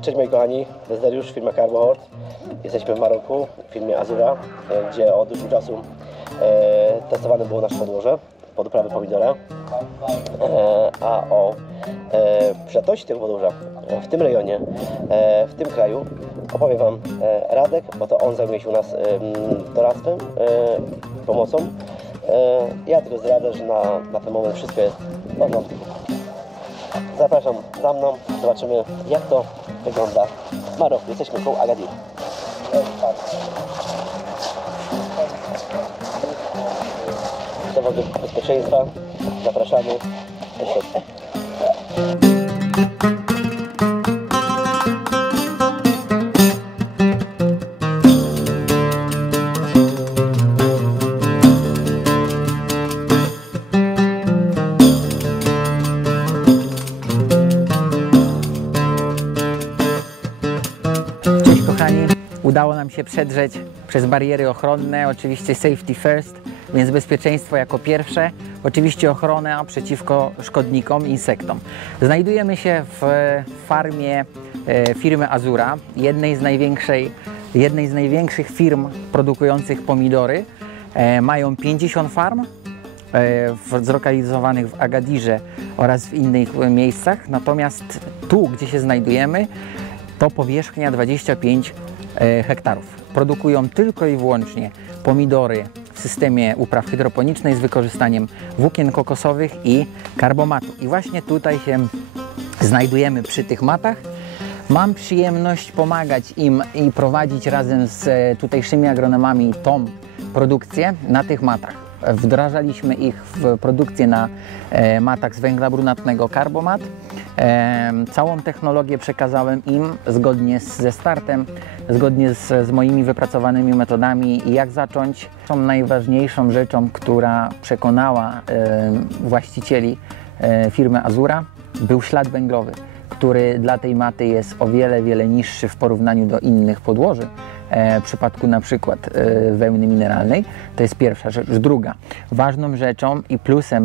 Cześć moi kochani, to jest Dariusz, firma Carbohort. Jesteśmy w Maroku, w firmie Azura, gdzie od dłuższego czasu testowane było nasze podłoże pod uprawę pomidora. A o przydatności tego podłoża w tym rejonie, w tym kraju opowie Wam Radek, bo to on zajmuje się u nas doradztwem, pomocą. Ja tylko zdradzę, że na ten moment wszystko jest w porządku. Zapraszam za mną, zobaczymy jak to wygląda w Maroku. Jesteśmy koło Agadir. Dowody bezpieczeństwa, zapraszamy do środka. Cześć kochani, udało nam się przedrzeć przez bariery ochronne, oczywiście safety first, więc bezpieczeństwo jako pierwsze, oczywiście ochrona przeciwko szkodnikom, insektom. Znajdujemy się w farmie firmy Azura, jednej z największych firm produkujących pomidory. Mają 50 farm zlokalizowanych w Agadirze oraz w innych miejscach, natomiast tu, gdzie się znajdujemy, to powierzchnia 25 hektarów. Produkują tylko i wyłącznie pomidory w systemie upraw hydroponicznej z wykorzystaniem włókien kokosowych i karbomatu. I właśnie tutaj się znajdujemy przy tych matach. Mam przyjemność pomagać im i prowadzić razem z tutejszymi agronomami tą produkcję na tych matach. Wdrażaliśmy ich w produkcję na matach z węgla brunatnego Carbomat. Całą technologię przekazałem im zgodnie ze startem, zgodnie z moimi wypracowanymi metodami i jak zacząć. Najważniejszą rzeczą, która przekonała właścicieli firmy Azura, był ślad węglowy, który dla tej maty jest o wiele niższy w porównaniu do innych podłoży. W przypadku na przykład wełny mineralnej. To jest pierwsza rzecz. Druga, ważną rzeczą i plusem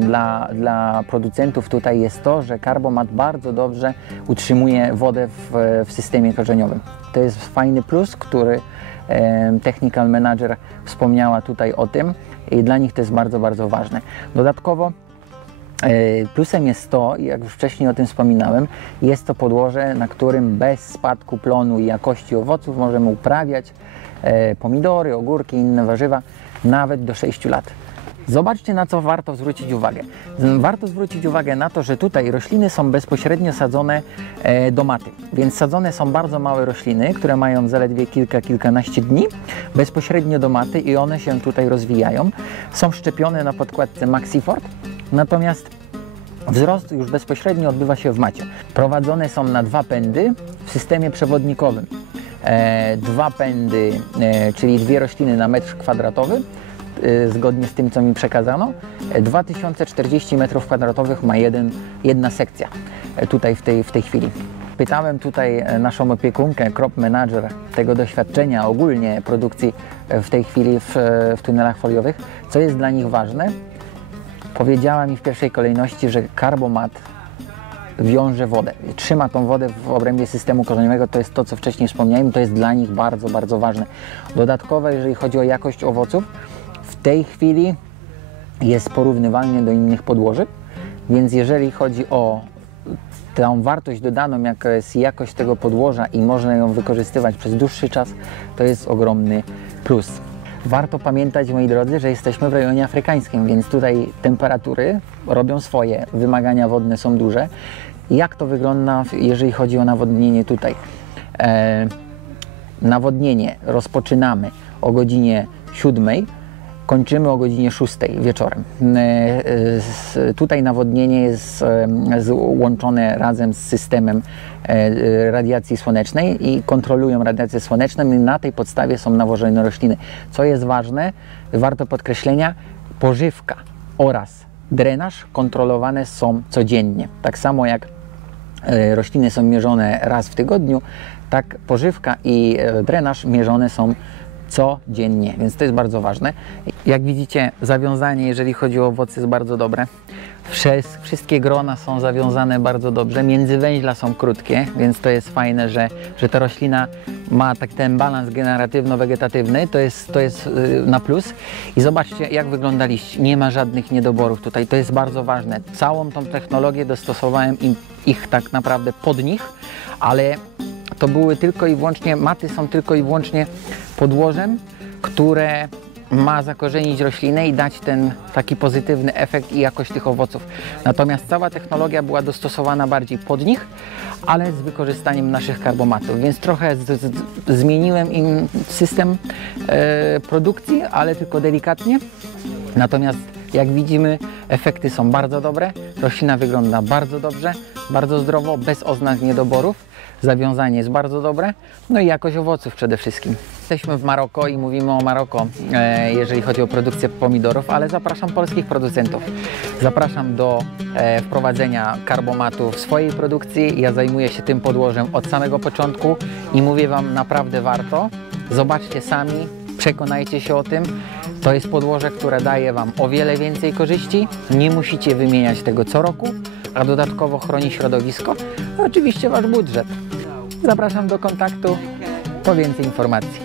dla producentów tutaj jest to, że Carbomat bardzo dobrze utrzymuje wodę w systemie korzeniowym. To jest fajny plus, który Technical Manager wspomniała tutaj o tym i dla nich to jest bardzo ważne. Dodatkowo plusem jest to, jak już wcześniej o tym wspominałem, jest to podłoże, na którym bez spadku plonu i jakości owoców możemy uprawiać pomidory, ogórki i inne warzywa nawet do 6 lat. Zobaczcie, na co warto zwrócić uwagę. Warto zwrócić uwagę na to, że tutaj rośliny są bezpośrednio sadzone do maty, więc sadzone są bardzo małe rośliny, które mają zaledwie kilkanaście dni bezpośrednio do maty i one się tutaj rozwijają. Są szczepione na podkładce Maxifort, natomiast wzrost już bezpośrednio odbywa się w macie. Prowadzone są na 2 pędy w systemie przewodnikowym. 2 pędy, czyli 2 rośliny na metr kwadratowy, zgodnie z tym, co mi przekazano. 2040 m2 ma jedna sekcja tutaj w tej chwili. Pytałem tutaj naszą opiekunkę, crop manager, tego doświadczenia ogólnie produkcji w tej chwili w tunelach foliowych, co jest dla nich ważne. Powiedziała mi w pierwszej kolejności, że Carbomat wiąże wodę, trzyma tą wodę w obrębie systemu korzeniowego, to jest to, co wcześniej wspomniałem, to jest dla nich bardzo ważne. Dodatkowo, jeżeli chodzi o jakość owoców, w tej chwili jest porównywalnie do innych podłoży, więc jeżeli chodzi o tą wartość dodaną, jaka jest jakość tego podłoża i można ją wykorzystywać przez dłuższy czas, to jest ogromny plus. Warto pamiętać, moi drodzy, że jesteśmy w rejonie afrykańskim, więc tutaj temperatury robią swoje, wymagania wodne są duże. Jak to wygląda, jeżeli chodzi o nawodnienie tutaj? Nawodnienie rozpoczynamy o godzinie 7, kończymy o godzinie 6 wieczorem. Tutaj nawodnienie jest łączone razem z systemem radiacji słonecznej i kontrolują radiację słoneczną i na tej podstawie są nawożone rośliny. Co jest ważne, warto podkreślenia, pożywka oraz drenaż kontrolowane są codziennie. Tak samo jak rośliny są mierzone raz w tygodniu, tak pożywka i drenaż mierzone są codziennie, więc to jest bardzo ważne. Jak widzicie, zawiązanie, jeżeli chodzi o owoce, jest bardzo dobre. Wszystkie grona są zawiązane bardzo dobrze, międzywęźla są krótkie, więc to jest fajne, że ta roślina ma tak ten balans generatywno-wegetatywny, to jest na plus. I zobaczcie, jak wygląda liść. Nie ma żadnych niedoborów tutaj, to jest bardzo ważne. Całą tą technologię dostosowałem ich tak naprawdę pod nich, ale to były tylko i wyłącznie, maty są tylko i wyłącznie podłożem, które ma zakorzenić roślinę i dać ten taki pozytywny efekt i jakość tych owoców. Natomiast cała technologia była dostosowana bardziej pod nich, ale z wykorzystaniem naszych karbomatów, więc trochę zmieniłem im system produkcji, ale tylko delikatnie. Natomiast jak widzimy, efekty są bardzo dobre, roślina wygląda bardzo dobrze, bardzo zdrowo, bez oznak niedoborów. Zawiązanie jest bardzo dobre, no i jakość owoców przede wszystkim. Jesteśmy w Maroko i mówimy o Maroko, jeżeli chodzi o produkcję pomidorów, ale zapraszam polskich producentów. Zapraszam do wprowadzenia karbomatu w swojej produkcji. Ja zajmuję się tym podłożem od samego początku i mówię Wam, naprawdę warto. Zobaczcie sami, przekonajcie się o tym. To jest podłoże, które daje Wam o wiele więcej korzyści. Nie musicie wymieniać tego co roku, a dodatkowo chroni środowisko, a oczywiście Wasz budżet. Zapraszam do kontaktu po więcej informacji.